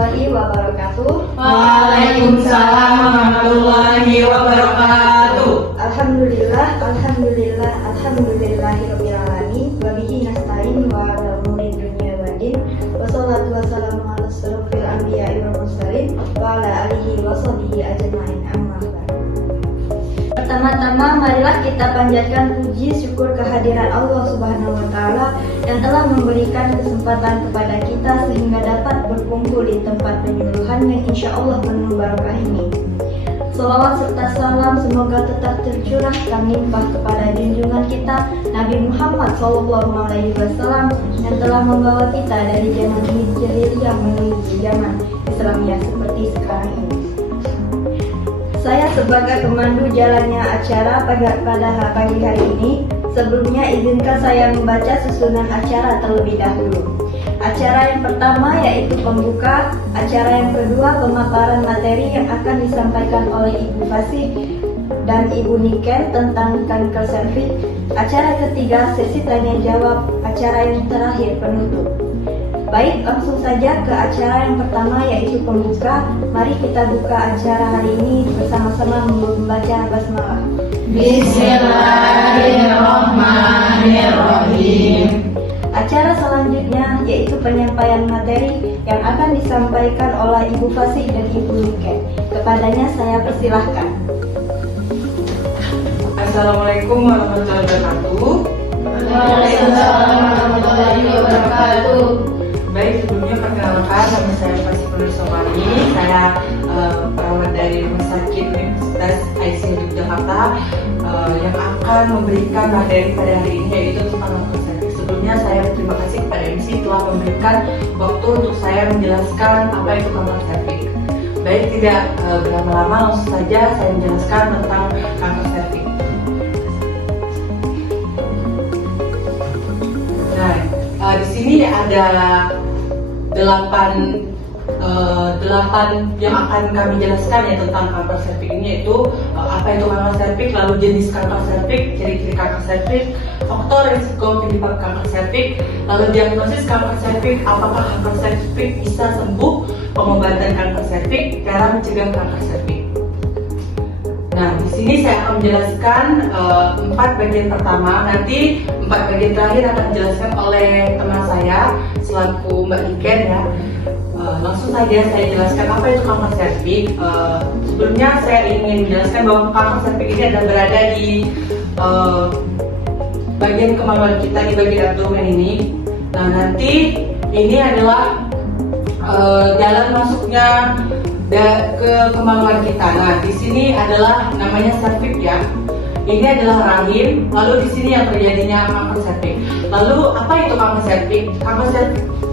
warahmatullahi wabarakatuh. Waalaikumsalam warahmatullahi wabarakatuh. Alhamdulillahirabbil alamin. Wa bihi nasta'in wa ala umuri dunya waddin. Wassalatu wassalamu ala asyrofil anbiya'i wal mursalin wa ala alihi wa sahbihi ajmain. Amma ba'd. Pertama-tama marilah kita panjatkan puji syukur kehadiran Allah Subhanahu wa taala yang telah memberikan kesempatan kepada kita sehingga dapat berkumpul di tempat penyuluhan yang insya Allah penuh barokah ini. Salawat serta salam semoga tetap tercurah limpah kepada junjungan kita Nabi Muhammad SAW yang telah membawa kita dari zaman jahiliyah menuju zaman Islamiyah seperti sekarang ini. Saya sebagai pemandu jalannya acara pada pagi hari ini, sebelumnya izinkan saya membaca susunan acara terlebih dahulu. Acara yang pertama yaitu pembuka, acara yang kedua pemaparan materi yang akan disampaikan oleh Ibu Fasih dan Ibu Niken tentang kanker serviks, acara ketiga sesi tanya jawab, acara yang terakhir penutup. Baik, langsung saja ke acara yang pertama yaitu pembuka. Mari kita buka acara hari ini bersama-sama membaca basmalah. Bismillahirrahmanirrahim. Acara selanjutnya yaitu penyampaian materi yang akan disampaikan oleh Ibu Fasih dan Ibu Niken. Kepadanya saya persilahkan. Assalamualaikum warahmatullahi wabarakatuh. Waalaikumsalam warahmatullahi wabarakatuh. Baik, sebelumnya perkenalkan, nama saya Fasih Somari. Saya perawat dari Rumah Sakit Universitas Aisyah Yogyakarta yang akan memberikan materi pada hari ini yaitu tentang kanker serviks. Sebelumnya saya berterima kasih kepada MC telah memberikan waktu untuk saya menjelaskan apa itu kanker serviks. Baik, tidak berlama-lama, langsung saja saya menjelaskan tentang kanker serviks. Nah, di sini ada 8 yang akan kami jelaskan ya tentang kanker serviks ini, yaitu apa itu kanker serviks, lalu jenis kanker serviks, ciri-ciri kanker serviks, faktor risiko penyebab kanker serviks, lalu diagnosis kanker serviks, apakah kanker serviks bisa sembuh, pengobatan kanker serviks, cara mencegah kanker serviks. Nah, di sini saya akan menjelaskan 4 bagian pertama. Nanti 4 bagian terakhir akan dijelaskan oleh teman saya selaku Mbak Niken ya. Langsung saja saya jelaskan apa itu kanker serviks. Sebelumnya saya ingin menjelaskan bahwa kanker serviks ini adalah berada di bagian kemaluan kita, di bagian abdomen ini. Nah, nanti ini adalah jalan masuknya ke kemaluan kita. Nah, di sini adalah namanya serviks ya. Ini adalah rahim. Lalu di sini yang terjadinya kanker serviks. Lalu apa itu kanker serviks? Kanker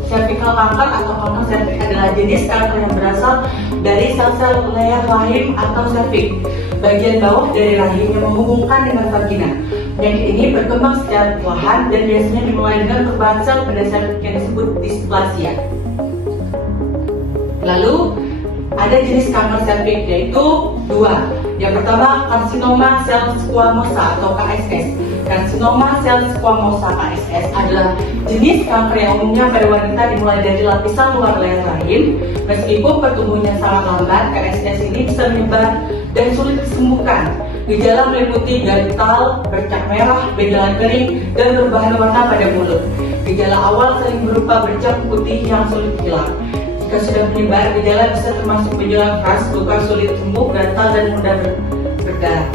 cervical kanker atau kanker serviks adalah jenis kanker yang berasal dari sel-sel leher rahim atau serviks, bagian bawah dari rahim yang menghubungkan dengan vagina. Penyakit ini berkembang secara perlahan dan biasanya dimulai dengan perubahan sel pada sel yang disebut displasia. Lalu ada jenis kanker serviks yaitu 2. Yang pertama, karsinoma sel squamosa atau KSS. Karsinoma sel squamosa KSS adalah jenis kanker yang umumnya pada wanita dimulai dari lapisan luar leher rahim. Meskipun pertumbuhannya sangat lambat, KSS ini bisa menyebar dan sulit disembuhkan. Gejala meliputi gatal, bercak merah, benjolan kering, dan perubahan warna pada mulut. Gejala awal sering berupa bercak putih yang sulit hilang. Jika sudah menyebar, gejala bisa termasuk benjolan keras, luka sulit sembuh, gatal, dan mudah berdarah.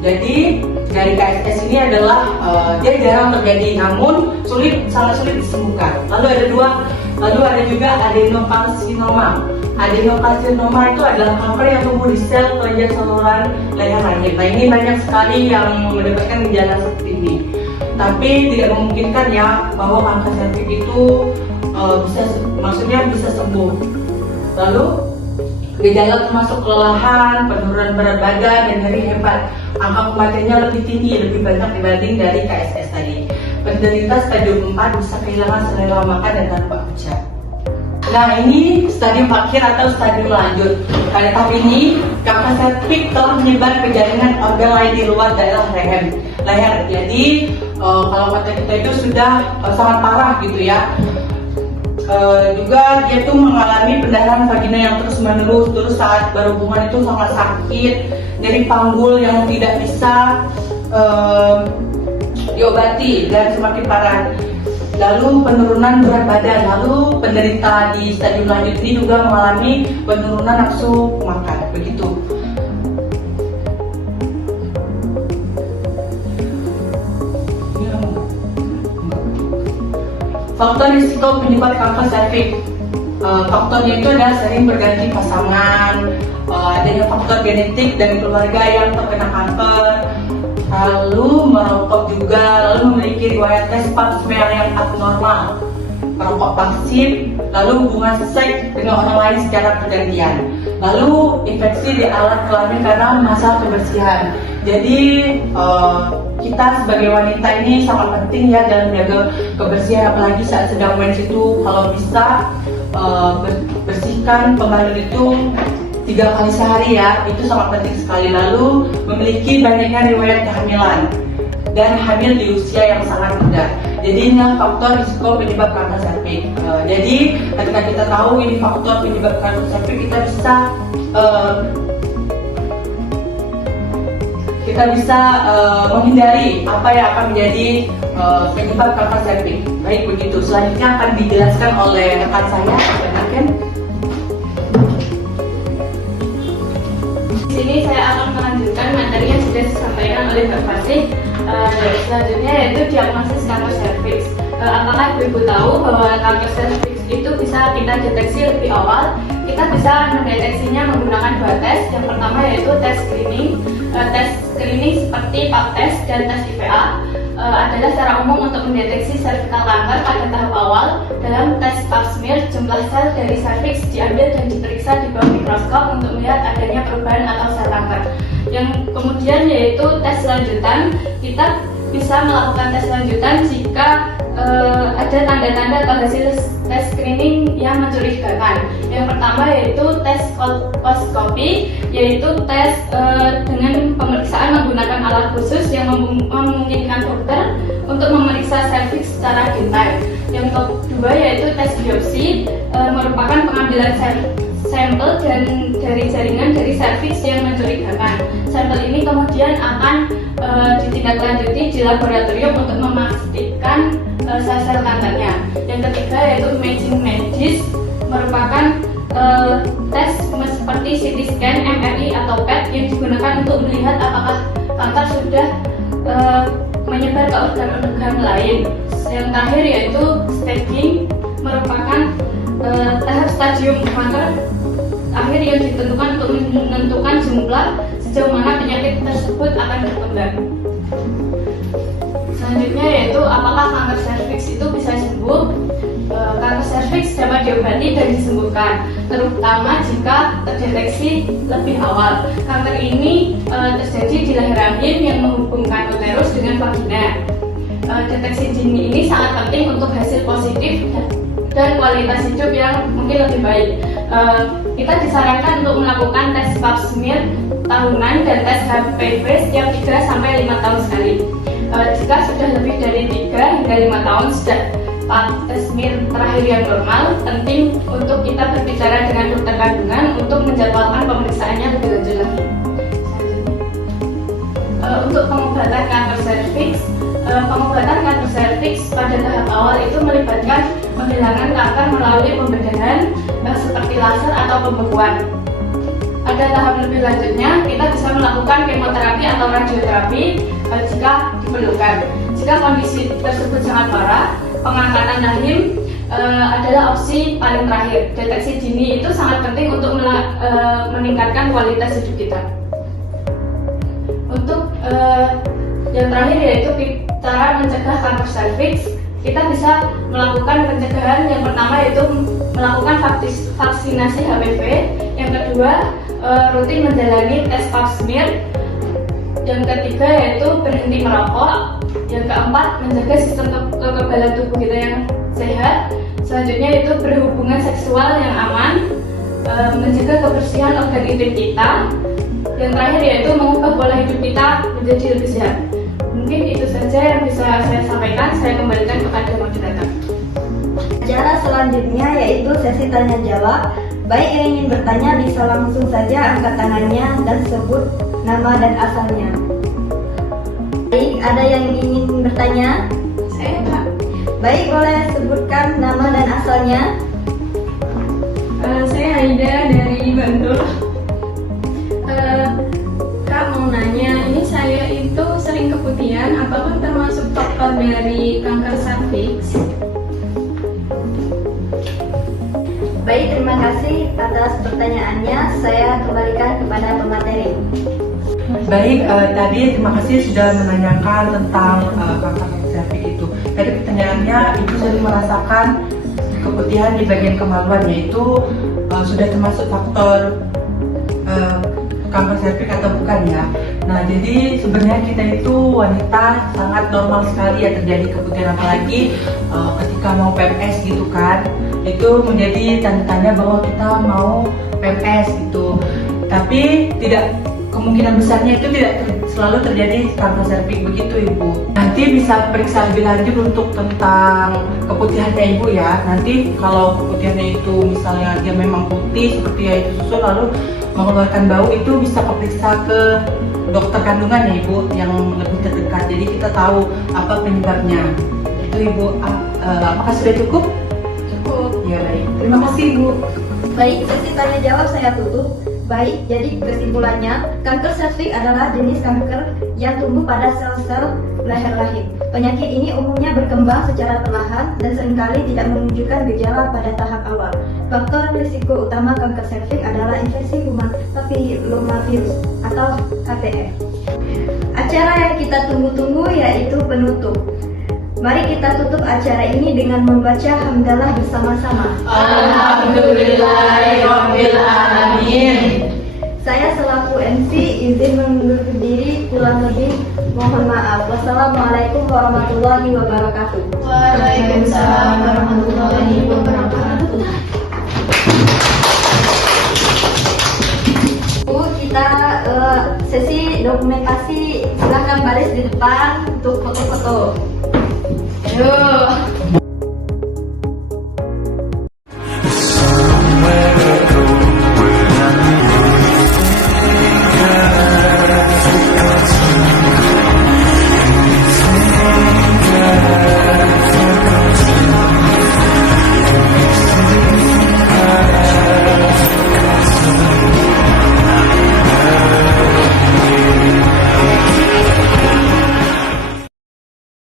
Jadi dari KSS ini adalah dia jarang terjadi, namun sangat sulit disembuhkan. Lalu ada juga adenokarsinoma. Adenokarsinoma itu adalah kanker yang tumbuh di sel kelenjar saluran leher rahim. Nah, ini banyak sekali yang mendapatkan gejala seperti ini. Tapi tidak memungkinkan ya bahwa kanker serviks itu bisa sembuh. Lalu gejala termasuk kelelahan, penurunan berat badan, dan nyeri hebat. Angka kematiannya lebih tinggi, lebih banyak dibanding dari KSS tadi. Penderita stadium 4 bisa kehilangan selera makan dan tanpa ucap. Nah, ini stadium akhir atau stadium lanjut. Pada tahap ini, kanker serviks telah menyebar ke jaringan organ lain di luar daerah leher. Jadi, kalau kata kita itu sudah sangat parah gitu ya. Juga dia tuh mengalami pendarahan vagina yang terus menerus, terus saat berhubungan itu sangat sakit, dari panggul yang tidak bisa diobati dan semakin parah. Lalu penurunan berat badan, lalu penderita di stadium lanjut ini juga mengalami penurunan nafsu makan, begitu. Faktor risiko penyebab kanker serviks. Faktornya itu adalah sering berganti pasangan, adanya faktor genetik dan keluarga yang terkena kanker, lalu merokok juga, lalu memiliki riwayat tes pap smear yang abnormal, merokok pasif, lalu hubungan seks dengan orang lain secara bergantian, lalu infeksi di alat kelamin karena masalah kebersihan. Jadi kita sebagai wanita ini sangat penting ya dalam menjaga kebersihan, apalagi saat sedang mens itu kalau bisa bersihkan pembalut itu 3 kali sehari ya, itu sangat penting sekali. Lalu memiliki banyaknya riwayat kehamilan dan hamil di usia yang sangat muda. Jadi ini faktor risiko penyebab kanker serviks. Jadi ketika kita tahu ini faktor penyebab kanker serviks, kita bisa menghindari apa yang akan menjadi penyebab kanker serviks. Baik, begitu. Selanjutnya akan dijelaskan oleh rekan saya, Ken. Di sini saya akan melanjutkan materi yang sudah disampaikan oleh Mbak Fasih. Selanjutnya yaitu diagnosis kanker serviks. Apakah Ibu tahu bahwa kanker serviks itu bisa kita deteksi lebih awal? Kita bisa mendeteksinya menggunakan 2 tes. Yang pertama yaitu tes screening. Tes screening seperti pap test dan tes IPA adalah secara umum untuk mendeteksi cervical kanker pada tahap awal. Dalam tes pap smear, jumlah sel dari serviks diambil dan diperiksa di bawah mikroskop untuk melihat adanya perubahan atau sel kanker. Yang kemudian yaitu tes lanjutan. Kita bisa melakukan tes lanjutan jika ada tanda-tanda atau hasil tes screening yang mencurigakan. Yang pertama yaitu tes kolposkopi, yaitu tes dengan pemeriksaan menggunakan alat khusus yang memungkinkan dokter untuk memeriksa serviks secara detail. Yang kedua yaitu tes biopsi, merupakan pengambilan sampel dan dari jaringan dari serviks yang mencurigakan. Sampel ini kemudian akan ditindaklanjuti di laboratorium untuk memastikan sel-sel kankernya. Yang ketiga yaitu imaging medis, merupakan tes seperti CT scan, MRI atau PET yang digunakan untuk melihat apakah kanker sudah menyebar ke organ-organ lain. Yang terakhir yaitu staging, merupakan tahap stadium kanker akhir yang ditentukan untuk menentukan jumlah sejauh mana penyakit tersebut akan berkembang. Selanjutnya yaitu apakah kanker serviks itu bisa sembuh? Kanker serviks dapat diobati dan disembuhkan, terutama jika terdeteksi lebih awal. Kanker ini terjadi di leher rahim yang menghubungkan uterus dengan vagina. Deteksi dini ini sangat penting untuk hasil positif dan kualitas hidup yang mungkin lebih baik. Kita disarankan untuk melakukan tes pap smear tahunan dan tes HPV setiap 3-5 tahun sekali. Jika sudah lebih dari 3 hingga 5 tahun sejak pap smear terakhir yang normal, penting untuk kita berbicara dengan dokter kandungan untuk menjadwalkan pemeriksaannya lebih lanjut lagi. Untuk pengobatan kanker serviks, pengobatan kanker serviks pada tahap awal itu melibatkan penghilangan kanker melalui pembedahan seperti laser atau pembekuan. Pada tahap lebih lanjutnya, kita bisa melakukan kemoterapi atau radioterapi jika diperlukan. Jika kondisi tersebut sangat parah, pengangkatan rahim adalah opsi paling terakhir. Deteksi dini itu sangat penting untuk meningkatkan kualitas hidup kita. Untuk yang terakhir yaitu cara mencegah kanker serviks. Kita bisa melakukan pencegahan. Yang pertama yaitu melakukan vaksinasi HPV. Yang kedua, rutin menjalani tes pap smear. Yang ketiga yaitu berhenti merokok. Yang keempat, menjaga sistem kekebalan tubuh kita yang sehat. Selanjutnya yaitu berhubungan seksual yang aman, menjaga kebersihan organ intim kita. Yang terakhir yaitu mengubah pola hidup kita menjadi lebih sehat. Mungkin itu saja yang bisa saya sampaikan. Saya kembalikan kepada moderator. Acara selanjutnya yaitu sesi tanya jawab. Baik yang ingin bertanya bisa langsung saja angkat tangannya dan sebut nama dan asalnya. Baik, ada yang ingin bertanya? Saya Kak. Baik, boleh sebutkan nama dan asalnya. Saya Aida dari Bantul. Kak mau nanya, ini saya itu sering keputihan, apakah termasuk faktor dari kanker serviks? Baik, terima kasih atas pertanyaannya. Saya kembalikan kepada pemateri. Baik, tadi terima kasih sudah menanyakan tentang kanker serviks itu. Tadi pertanyaannya, ibu sering merasakan keputihan di bagian kemaluan, yaitu sudah termasuk faktor kanker serviks atau bukan ya? Nah, jadi sebenarnya kita itu wanita sangat normal sekali ya terjadi keputihan, apalagi ketika mau PMS gitu kan, itu menjadi tanda-tanda bahwa kita mau PMS gitu. Tapi tidak, kemungkinan besarnya itu tidak selalu terjadi kanker serviks begitu Ibu. Nanti bisa periksa lebih lanjut untuk tentang keputihannya Ibu ya. Nanti kalau keputihannya itu misalnya dia memang putih seperti yaitu susu lalu mengeluarkan bau, itu bisa periksa ke dokter kandungan ya Ibu yang lebih terdekat. Jadi kita tahu apa penyebabnya. Itu Ibu. Apakah sudah cukup? Cukup. Ya baik. Terima kasih Ibu. Baik, sesi tanya jawab saya tutup. Baik, jadi kesimpulannya, kanker serviks adalah jenis kanker yang tumbuh pada sel-sel leher rahim. Penyakit ini umumnya berkembang secara perlahan dan seringkali tidak menunjukkan gejala pada tahap awal. Faktor risiko utama kanker serviks adalah infeksi human papillomavirus atau HPV. Acara yang kita tunggu-tunggu yaitu penutup. Mari kita tutup acara ini dengan membaca hamdalah bersama-sama. Alhamdulillahirabbil alamin. Saya selaku MC izin mengundurkan diri, kurang lebih mohon maaf. Wassalamualaikum warahmatullahi wabarakatuh. Waalaikumsalam warahmatullahi wabarakatuh. Bu, kita sesi dokumentasi, silahkan baris di depan untuk foto-foto. Ayo.